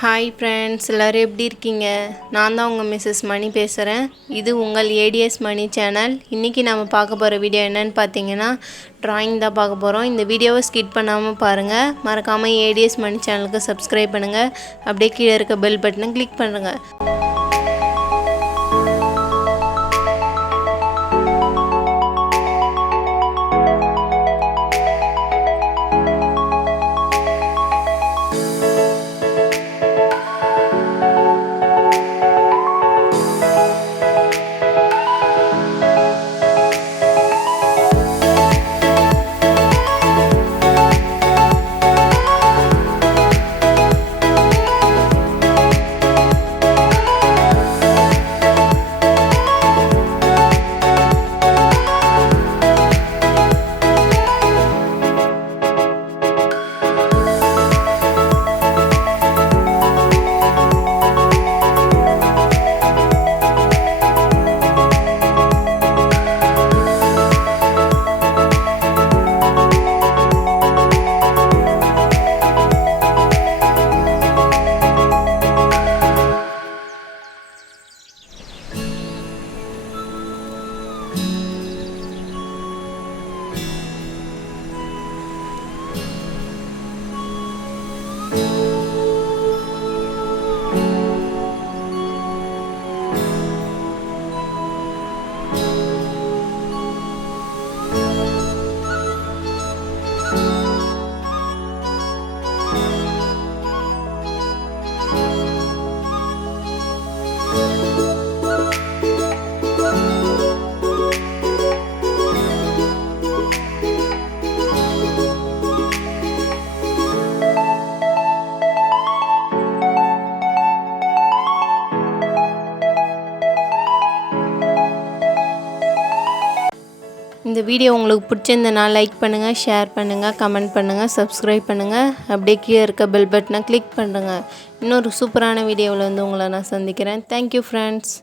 Hi friends, எல்லோரும் எப்படி இருக்கீங்க? நான் தான் உங்கள் மிஸ்ஸஸ் மணி பேசுகிறேன். இது உங்கள் ஏடிஎஸ் மணி சேனல். இன்றைக்கி நம்ம பார்க்க போகிற வீடியோ என்னென்னு பார்த்தீங்கன்னா ட்ராயிங் தான் பார்க்க போகிறோம். இந்த வீடியோவை ஸ்கிப் பண்ணாமல் பாருங்கள். மறக்காமல் ஏடிஎஸ் மணி சேனலுக்கு சப்ஸ்கிரைப் பண்ணுங்கள். அப்படியே கீழே இருக்க பெல் பட்டனை கிளிக் பண்ணுங்கள். இந்த வீடியோ உங்களுக்கு பிடிச்சிருந்தனா லைக் பண்ணுங்கள், ஷேர் பண்ணுங்கள், கமெண்ட் பண்ணுங்கள், சப்ஸ்கிரைப் பண்ணுங்கள். அப்படியே கீழே இருக்க பெல் பட்டனை கிளிக் பண்ணுங்கள். இன்னொரு சூப்பரான வீடியோவில் வந்து உங்களை நான் சந்திக்கிறேன். Thank you friends.